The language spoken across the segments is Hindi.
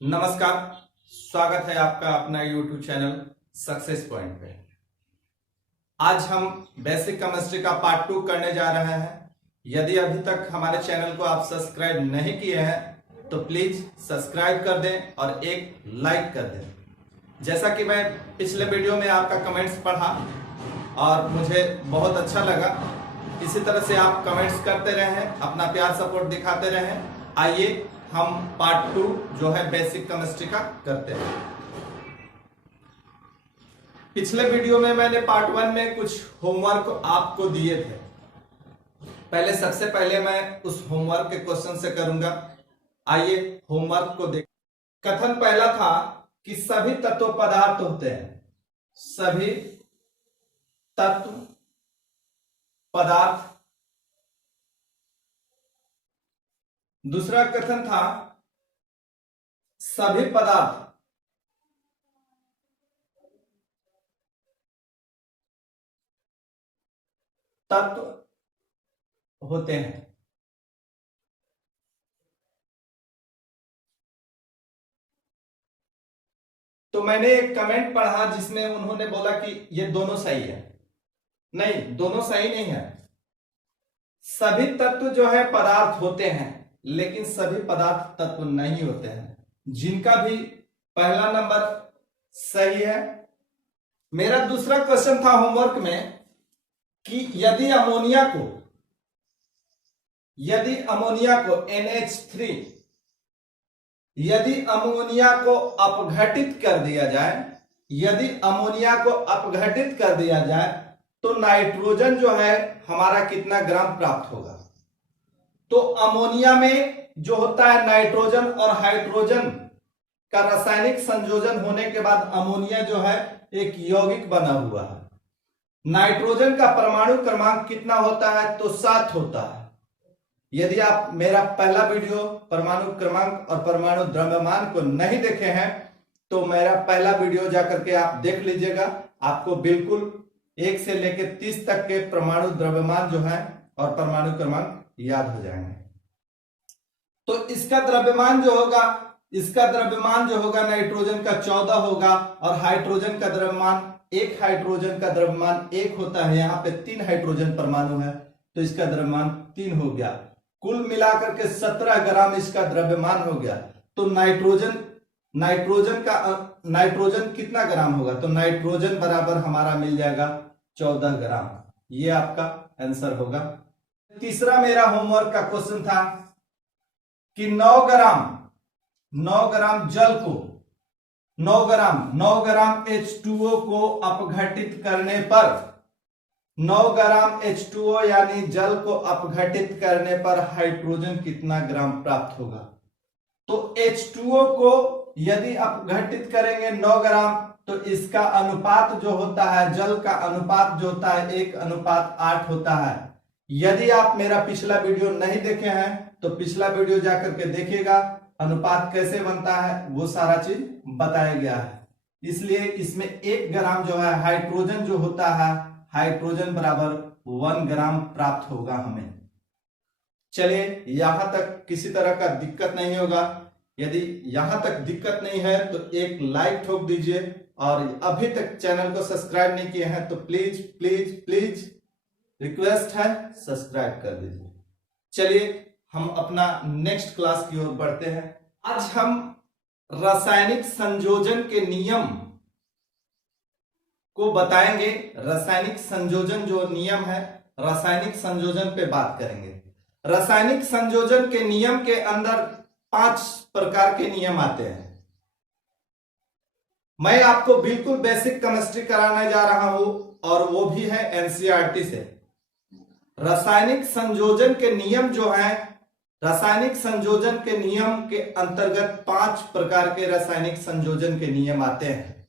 नमस्कार। स्वागत है आपका अपना YouTube चैनल सक्सेस पॉइंट पे। आज हम बेसिक केमिस्ट्री का पार्ट 2 करने जा रहे हैं। यदि अभी तक हमारे चैनल को आप सब्सक्राइब नहीं किए हैं तो प्लीज सब्सक्राइब कर दें और एक लाइक कर दें। जैसा कि मैं पिछले वीडियो में आपका कमेंट्स पढ़ा और मुझे बहुत अच्छा लगा, इसी तरह से आप कमेंट्स करते रहें, अपना प्यार सपोर्ट दिखाते रहें। आइए हम पार्ट 2 जो है बेसिक केमिस्ट्री का करते हैं। पिछले वीडियो में मैंने पार्ट 1 में कुछ होमवर्क आपको दिए थे। सबसे पहले मैं उस होमवर्क के क्वेश्चन से करूंगा। आइए होमवर्क को देख। कथन पहला था कि सभी तत्व पदार्थ होते हैं। सभी तत्व पदार्थ। दूसरा कथन था सभी पदार्थ तत्व होते हैं। तो मैंने एक कमेंट पढ़ा जिसमें उन्होंने बोला कि ये दोनों सही है। नहीं, दोनों सही नहीं है। सभी तत्व जो है पदार्थ होते हैं, लेकिन सभी पदार्थ तत्व नहीं होते हैं। जिनका भी पहला नंबर सही है। मेरा दूसरा क्वेश्चन था होमवर्क में कि यदि अमोनिया को NH3 यदि अमोनिया को अपघटित कर दिया जाए, यदि अमोनिया को अपघटित कर दिया जाए तो नाइट्रोजन जो है हमारा कितना ग्राम प्राप्त होगा। तो अमोनिया में जो होता है नाइट्रोजन और हाइड्रोजन का रासायनिक संयोजन होने के बाद अमोनिया जो है एक यौगिक बना हुआ है। नाइट्रोजन का परमाणु क्रमांक कितना होता है? तो 7 होता है। यदि आप मेरा पहला वीडियो परमाणु क्रमांक और परमाणु द्रव्यमान को नहीं देखे हैं तो मेरा पहला वीडियो जाकर के आप देख लीजिएगा। आपको बिल्कुल 1 से लेकर 30 तक के परमाणु द्रव्यमान जो है और परमाणु क्रमांक याद हो जाएंगे। तो इसका द्रव्यमान जो होगा नाइट्रोजन का 14 होगा और हाइड्रोजन का द्रव्यमान, एक हाइड्रोजन का द्रव्यमान 1 होता है। यहाँ पे 3 हाइड्रोजन परमाणु है तो इसका द्रव्यमान 3 हो गया। कुल मिलाकर के 17 ग्राम इसका द्रव्यमान हो गया। तो नाइट्रोजन कितना ग्राम होगा? तो नाइट्रोजन बराबर हमारा मिल जाएगा 14 ग्राम। ये आपका आंसर होगा। तीसरा मेरा होमवर्क का क्वेश्चन था कि 9 ग्राम जल को 9 ग्राम H2O को अपघटित करने पर 9 ग्राम H2O यानी जल को अपघटित करने पर हाइड्रोजन कितना ग्राम प्राप्त होगा। तो H2O को यदि अपघटित करेंगे 9 ग्राम तो इसका अनुपात जो होता है, जल का अनुपात जो होता है 1:8 होता है। यदि आप मेरा पिछला वीडियो नहीं देखे हैं तो पिछला वीडियो जाकर के देखिएगा, अनुपात कैसे बनता है वो सारा चीज बताया गया है। इसलिए इसमें 1 ग्राम जो है हाइड्रोजन जो होता है, हाइड्रोजन बराबर 1 ग्राम प्राप्त होगा हमें। चलिए, यहां तक किसी तरह का दिक्कत नहीं होगा। यदि यहां तक दिक्कत नहीं है तो एक लाइक ठोक दीजिए और अभी तक चैनल को सब्सक्राइब नहीं किए हैं तो प्लीज प्लीज प्लीज रिक्वेस्ट है, सब्सक्राइब कर दीजिए। चलिए हम अपना नेक्स्ट क्लास की ओर बढ़ते हैं। आज हम रासायनिक संयोजन के नियम को बताएंगे। रासायनिक संयोजन जो नियम है, रासायनिक संयोजन पे बात करेंगे। रासायनिक संयोजन के नियम के अंदर 5 प्रकार के नियम आते हैं। मैं आपको बिल्कुल बेसिक केमिस्ट्री कराने जा रहा हूं और वो भी है NCERT से। रासायनिक संयोजन के नियम जो है, रासायनिक संयोजन के नियम के अंतर्गत 5 प्रकार के रासायनिक संयोजन के नियम आते हैं।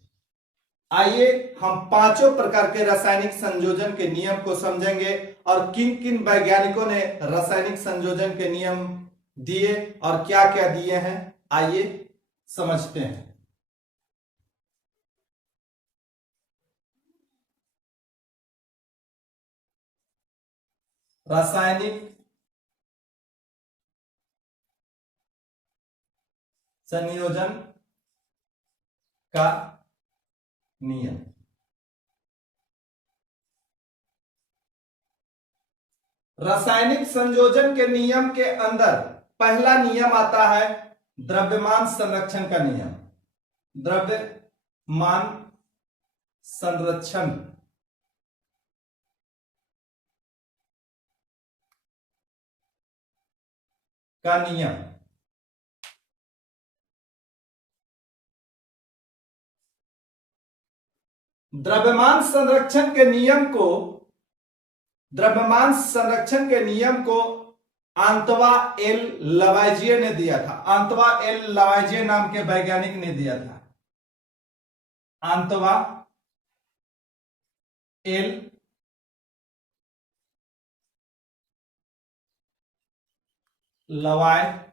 आइए हम 5 प्रकार के रासायनिक संयोजन के नियम को समझेंगे और किन किन वैज्ञानिकों ने रासायनिक संयोजन के नियम दिए और क्या क्या दिए हैं, आइए समझते हैं। रासायनिक संयोजन का नियम। रासायनिक संयोजन के नियम के अंदर पहला नियम आता है द्रव्यमान संरक्षण का नियम। द्रव्यमान संरक्षण का नियम। द्रव्यमान संरक्षण के नियम को आंतवा एल लवाइजिए ने दिया था। आंतवा एल लवाइजिए नाम के वैज्ञानिक ने दिया था। आंतवा एल लवाइजिया।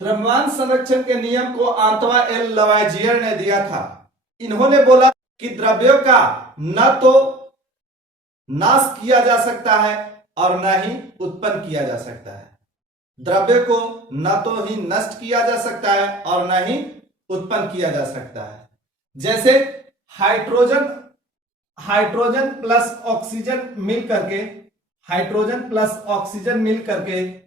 द्रव्यमान संरक्षण के नियम को आंतवा एल लवाइजियर ने दिया था। इन्होंने बोला कि द्रव्यों का न तो नाश किया जा सकता है और न ही उत्पन्न किया जा सकता है। द्रव्य को न तो ही नष्ट किया जा सकता है और न ही उत्पन्न किया जा सकता है। जैसे हाइड्रोजन प्लस ऑक्सीजन मिल करके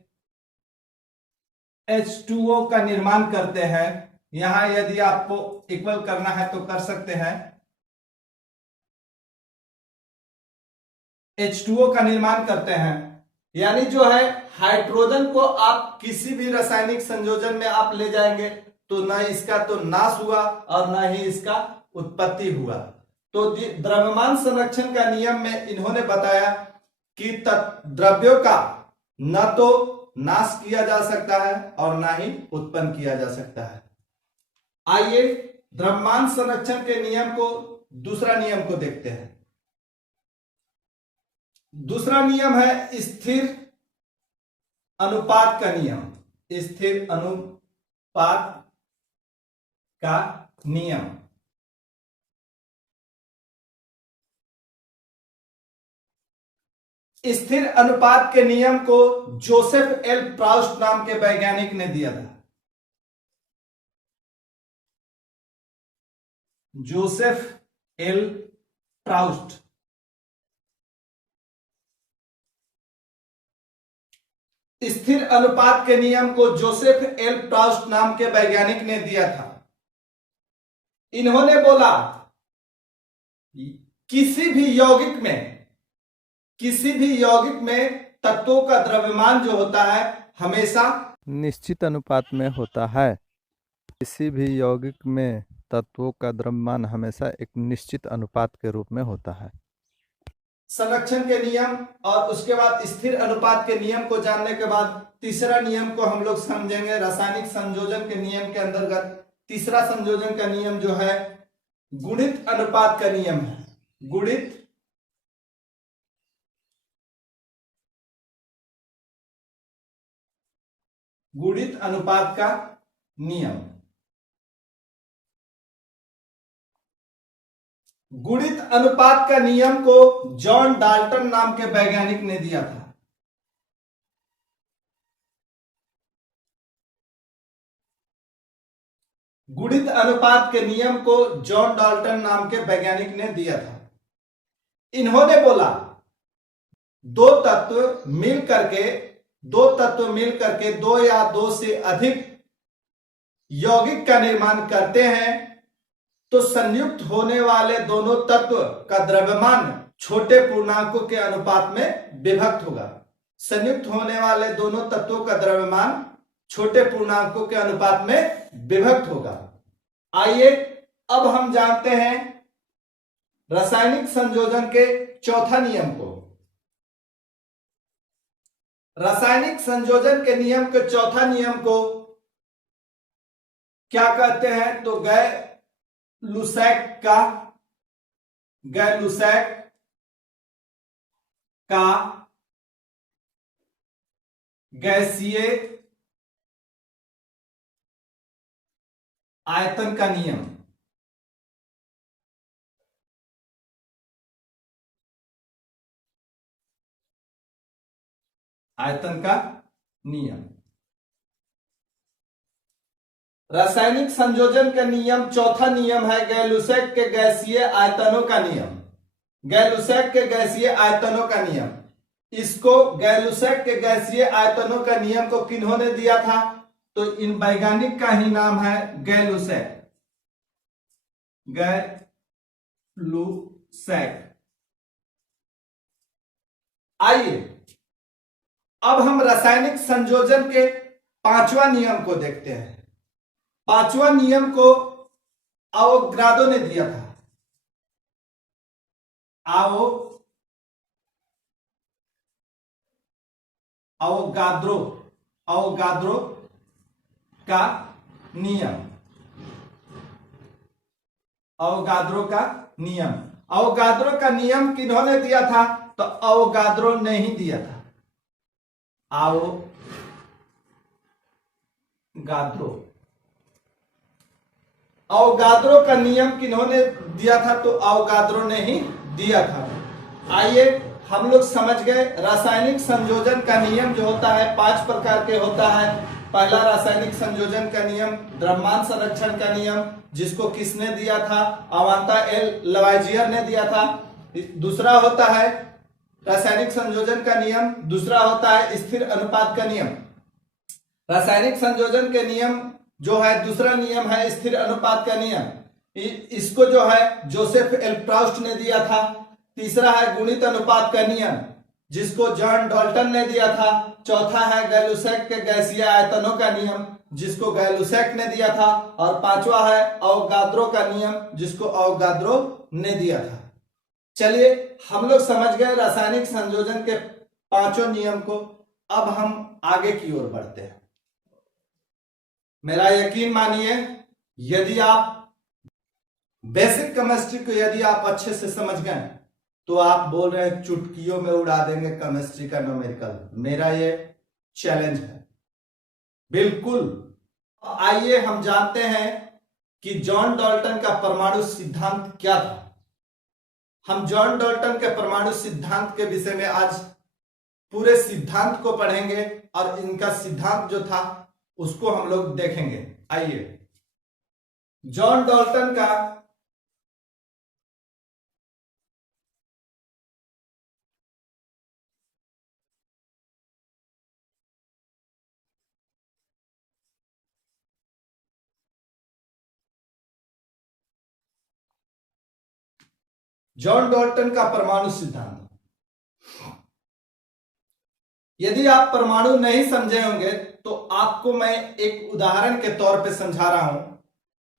H2O का निर्माण करते हैं। यहां यदि आपको इक्वल करना है तो कर सकते हैं। H2O का निर्माण करते हैं, यानी जो है हाइड्रोजन को आप किसी भी रासायनिक संयोजन में आप ले जाएंगे तो न इसका तो नाश हुआ और न ही इसका उत्पत्ति हुआ। तो द्रव्यमान संरक्षण का नियम में इन्होंने बताया कि द्रव्यों का न तो नाश किया जा सकता है और ना ही उत्पन्न किया जा सकता है। आइए द्रव्यमान संरक्षण के नियम को, दूसरा नियम को देखते हैं। दूसरा नियम है स्थिर अनुपात का नियम। स्थिर अनुपात का नियम। स्थिर अनुपात के नियम को जोसेफ एल प्राउस्ट नाम के वैज्ञानिक ने दिया था। Joseph L Proust. स्थिर अनुपात के नियम को जोसेफ एल प्राउस्ट नाम के वैज्ञानिक ने दिया था। इन्होंने बोला किसी भी यौगिक में तत्वों का द्रव्यमान जो होता है हमेशा निश्चित अनुपात में होता है। किसी भी यौगिक में तत्वों का द्रव्यमान हमेशा एक निश्चित अनुपात के रूप में होता है। संरक्षण के नियम और उसके बाद स्थिर अनुपात के नियम को जानने के बाद तीसरा नियम को हम लोग समझेंगे। रासायनिक संयोजन के नियम के अंतर्गत तीसरा संयोजन का नियम जो है गुणित अनुपात का नियम है। गुणित अनुपात का नियम। गुणित अनुपात का नियम को जॉन डाल्टन नाम के वैज्ञानिक ने दिया था। गुणित अनुपात के नियम को जॉन डाल्टन नाम के वैज्ञानिक ने दिया था। इन्होंने बोला दो तत्व मिल करके दो या दो से अधिक यौगिक का निर्माण करते हैं तो संयुक्त होने वाले दोनों तत्व का द्रव्यमान छोटे पूर्णांकों के अनुपात में विभक्त होगा। संयुक्त होने वाले दोनों तत्वों का द्रव्यमान छोटे पूर्णांकों के अनुपात में विभक्त होगा। आइए अब हम जानते हैं रासायनिक संयोजन के चौथा नियम को। रासायनिक संयोजन के नियम के चौथा नियम को क्या कहते हैं तो गै-लुसैक का गैसीय आयतन का नियम। आयतन का नियम। रासायनिक संयोजन का नियम, चौथा नियम है गैलुसैक के गैसीय आयतनों का नियम। गैलुसैक के गैसीय आयतनों का नियम, इसको गैलुसैक के गैसीय आयतनों का नियम को किन्होंने दिया था? तो इन वैज्ञानिक का ही नाम है गैलुसैक। गैलुसैक। आइए अब हम रासायनिक संयोजन के पांचवा नियम को देखते हैं। पांचवा नियम को आवोगाद्रो ने दिया था। आवोगाद्रो का नियम। आवोगाद्रो का नियम। आवोगाद्रो का नियम किन्होंने दिया था? तो आवोगाद्रो ने ही दिया था। आवोगाद्रो का नियम किन्होंने दिया था? तो आवोगाद्रो ने ही दिया था। आइए हम लोग समझ गए रासायनिक संयोजन का नियम जो होता है 5 प्रकार के होता है। पहला रासायनिक संयोजन का नियम द्रव्यमान संरक्षण का नियम, जिसको किसने दिया था? अवांता एल लवाइजियर ने दिया था। दूसरा होता है रासायनिक संयोजन का नियम, दूसरा होता है स्थिर अनुपात का नियम। रासायनिक संयोजन के नियम जो है दूसरा नियम है स्थिर अनुपात का नियम। इसको जो है जोसेफ एल प्राउस्ट ने दिया था। तीसरा है गुणित अनुपात का नियम, जिसको जॉन डाल्टन ने दिया था। चौथा है गैलुसैक के गैसीय आयतनों का नियम, जिसको गैलुसैक ने दिया था। और पांचवा है आवोगाद्रो का नियम, जिसको आवोगाद्रो ने दिया था। चलिए हम लोग समझ गए रासायनिक संयोजन के पांचों नियम को। अब हम आगे की ओर बढ़ते हैं। मेरा यकीन मानिए, यदि आप बेसिक केमिस्ट्री को यदि आप अच्छे से समझ गए तो आप बोल रहे हैं चुटकियों में उड़ा देंगे केमिस्ट्री का न्यूमेरिकल। मेरा ये चैलेंज है। बिल्कुल। आइए हम जानते हैं कि जॉन डाल्टन का परमाणु सिद्धांत क्या था। हम जॉन डाल्टन के परमाणु सिद्धांत के विषय में आज पूरे सिद्धांत को पढ़ेंगे और इनका सिद्धांत जो था उसको हम लोग देखेंगे। आइए जॉन डाल्टन का परमाणु सिद्धांत। यदि आप परमाणु नहीं समझे होंगे तो आपको मैं एक उदाहरण के तौर पे समझा रहा हूं।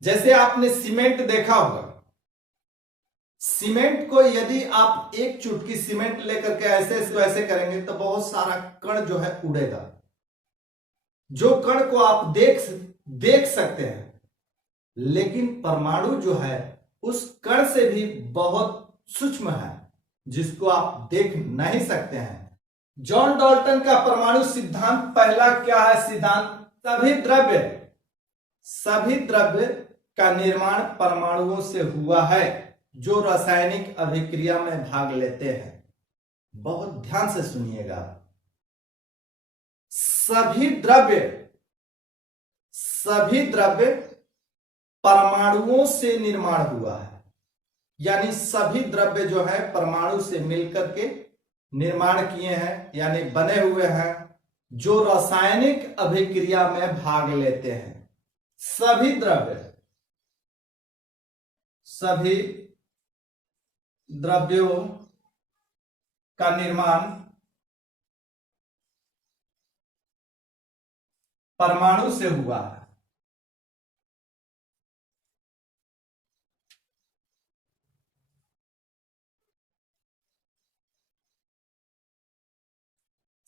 जैसे आपने सीमेंट देखा होगा, सीमेंट को यदि आप एक चुटकी सीमेंट लेकर के ऐसे वैसे करेंगे तो बहुत सारा कण जो है उड़ेगा। जो कण को आप देख सकते हैं, लेकिन परमाणु जो है उस कण से भी बहुत सूक्ष्म है, जिसको आप देख नहीं सकते हैं। जॉन डाल्टन का परमाणु सिद्धांत पहला क्या है? सिद्धांत सभी द्रव्य का निर्माण परमाणुओं से हुआ है जो रासायनिक अभिक्रिया में भाग लेते हैं। बहुत ध्यान से सुनिएगा। सभी द्रव्य परमाणुओं से निर्माण हुआ है, यानी सभी द्रव्य जो है परमाणु से मिलकर के निर्माण किए हैं, यानी बने हुए हैं, जो रासायनिक अभिक्रिया में भाग लेते हैं। सभी द्रव्यों का निर्माण परमाणु से हुआ है।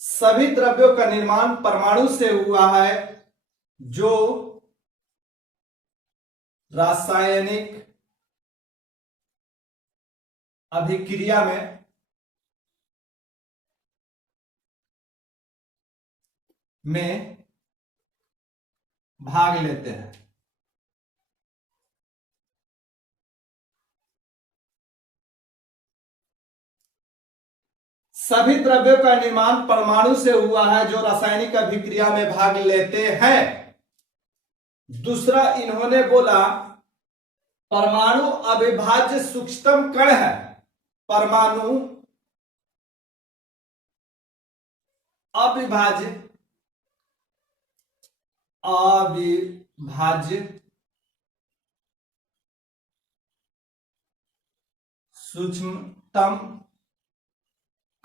सभी द्रव्यों का निर्माण परमाणु से हुआ है जो रासायनिक अभिक्रिया में भाग लेते हैं। सभी द्रव्यों का निर्माण परमाणु से हुआ है जो रासायनिक अभिक्रिया में भाग लेते हैं। दूसरा इन्होंने बोला परमाणु अविभाज्य सूक्ष्मतम कण है। परमाणु अविभाज्य सूक्ष्मतम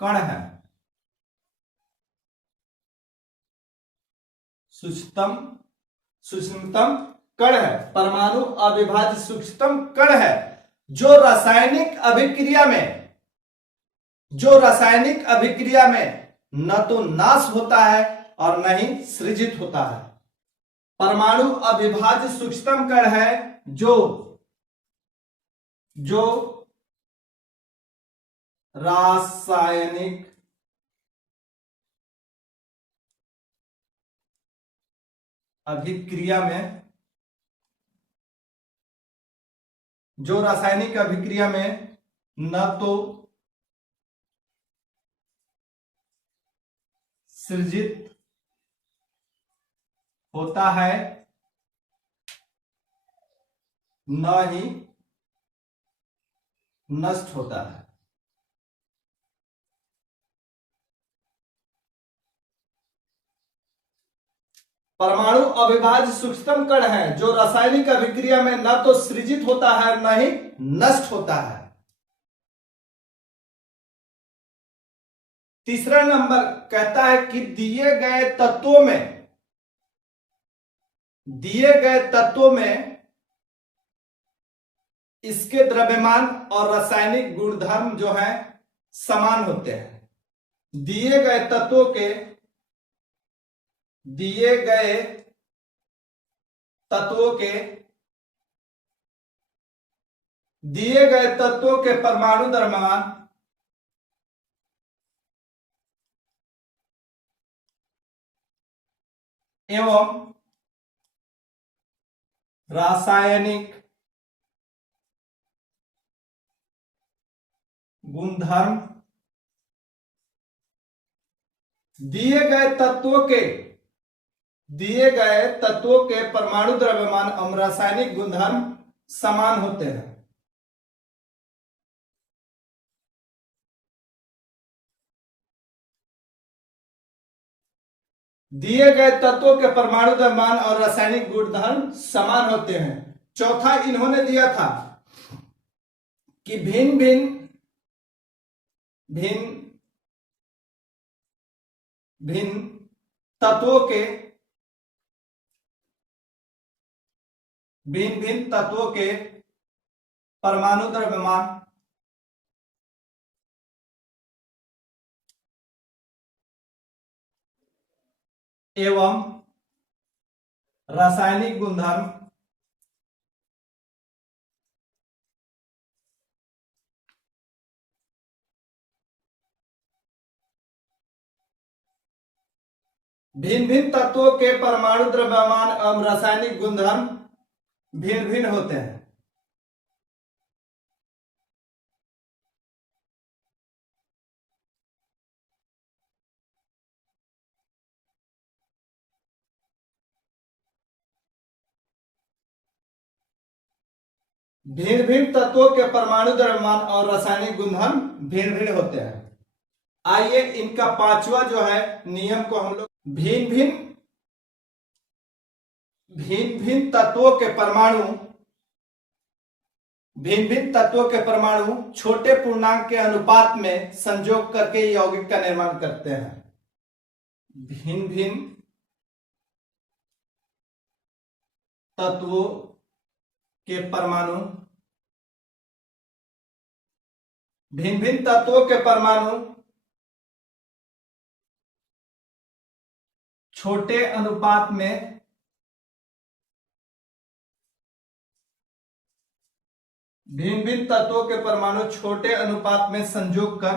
कण है। सूक्ष्मतम कण है। परमाणु अविभाज्य सूक्ष्मतम कण है जो रासायनिक अभिक्रिया में न तो नाश होता है और न ही सृजित होता है। परमाणु अविभाज्य सूक्ष्मतम कण है जो रासायनिक अभिक्रिया में न तो सृजित होता है न ही नष्ट होता है। परमाणु अविभाज्य सूक्ष्मतम कण है जो रासायनिक अभिक्रिया में न तो सृजित होता है न ही नष्ट होता है। तीसरा नंबर कहता है कि दिए गए तत्वों में इसके द्रव्यमान और रासायनिक गुणधर्म जो है समान होते हैं। दिए गए तत्वों के परमाणु द्रव्यमान एवं रासायनिक गुणधर्म दिए गए तत्वों के परमाणु द्रव्यमान एवं रासायनिक गुणधर्म समान होते हैं। दिए गए तत्वों के परमाणु द्रव्यमान और रासायनिक गुणधर्म समान होते हैं। चौथा इन्होंने दिया था कि भिन्न तत्वों के परमाणु द्रव्यमान एवं रासायनिक गुणधर्म भिन्न तत्वों के परमाणु द्रव्यमान एवं रासायनिक गुणधर्म भिन्न भिन्न होते हैं। भिन्न तत्वों के परमाणु द्रव्यमान और रासायनिक गुणधर्म भिन्न भिन्न होते हैं। आइए इनका पांचवा जो है नियम को हम लोग भिन्न तत्वों के परमाणु छोटे पूर्णांक के अनुपात में संयोग करके यौगिक का निर्माण करते हैं। भिन्न तत्वों के परमाणु छोटे अनुपात में भिन्न तत्वों के परमाणु छोटे अनुपात में संयोग कर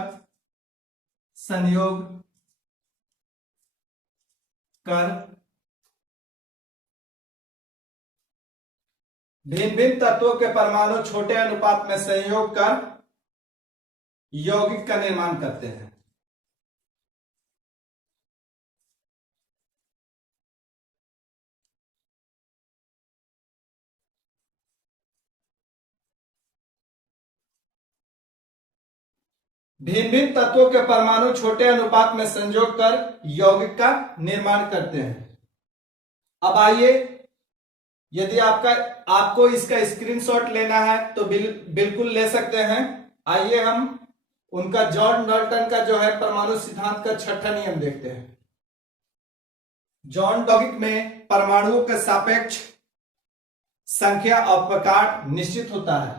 भिन्न तत्वों के परमाणु छोटे अनुपात में संयोग कर यौगिक का निर्माण करते हैं। भिन्न भिन्न तत्वों के परमाणु छोटे अनुपात में संयोग कर यौगिक का निर्माण करते हैं। अब आइए, यदि आपको इसका स्क्रीनशॉट लेना है तो बिल्कुल ले सकते हैं। आइए हम उनका जॉन डाल्टन का जो है परमाणु सिद्धांत का छठा नियम देखते हैं। जॉन यौगिक में परमाणुओं के सापेक्ष संख्या और प्रकार निश्चित होता है।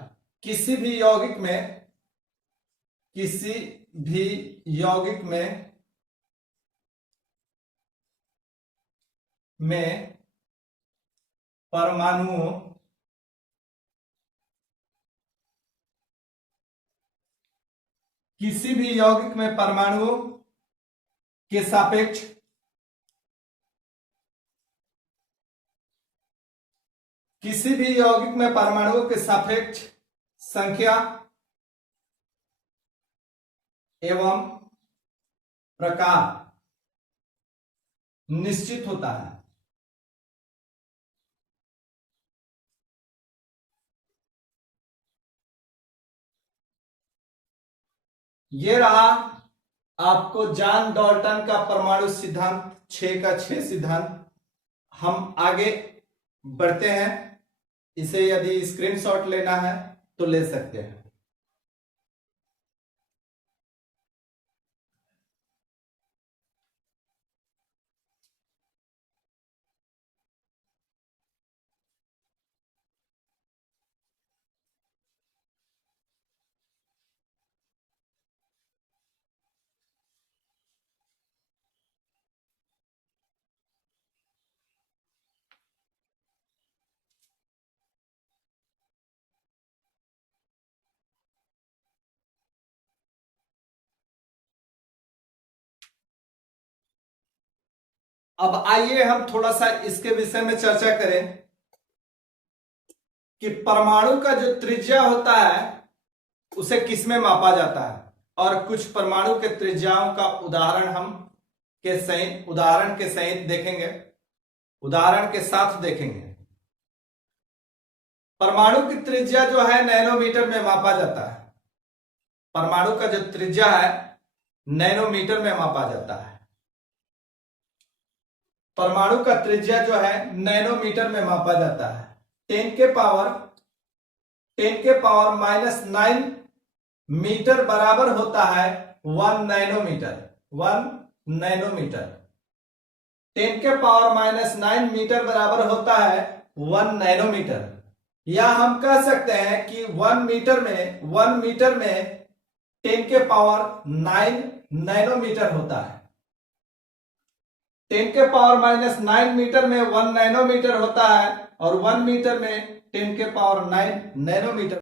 किसी भी यौगिक में परमाणुओं किसी भी यौगिक में परमाणुओं के सापेक्ष किसी भी यौगिक में परमाणुओं के सापेक्ष संख्या एवं प्रकार निश्चित होता है। ये रहा आपको जॉन डाल्टन का परमाणु सिद्धांत 6 का 6 सिद्धांत। हम आगे बढ़ते हैं। इसे यदि स्क्रीनशॉट लेना है तो ले सकते हैं। अब आइए हम थोड़ा सा इसके विषय में चर्चा करें कि परमाणु का जो त्रिज्या होता है उसे किसमें मापा जाता है, और कुछ परमाणु के त्रिज्याओं का उदाहरण के साथ देखेंगे। परमाणु की त्रिज्या जो है नैनोमीटर में मापा जाता है। परमाणु का जो त्रिज्या है नैनोमीटर में मापा जाता है। परमाणु का त्रिज्या जो है नैनोमीटर में मापा जाता है। 10 के पावर -9 मीटर बराबर होता है 1 नैनोमीटर। 10 के पावर -9 मीटर बराबर होता है 1 नैनोमीटर। या हम कह सकते हैं कि 1 मीटर में 10 के पावर 9 नैनोमीटर होता है। 10 के पावर -9 मीटर में 1 नैनोमीटर होता है और 1 मीटर में 10 के पावर 9 नैनोमीटर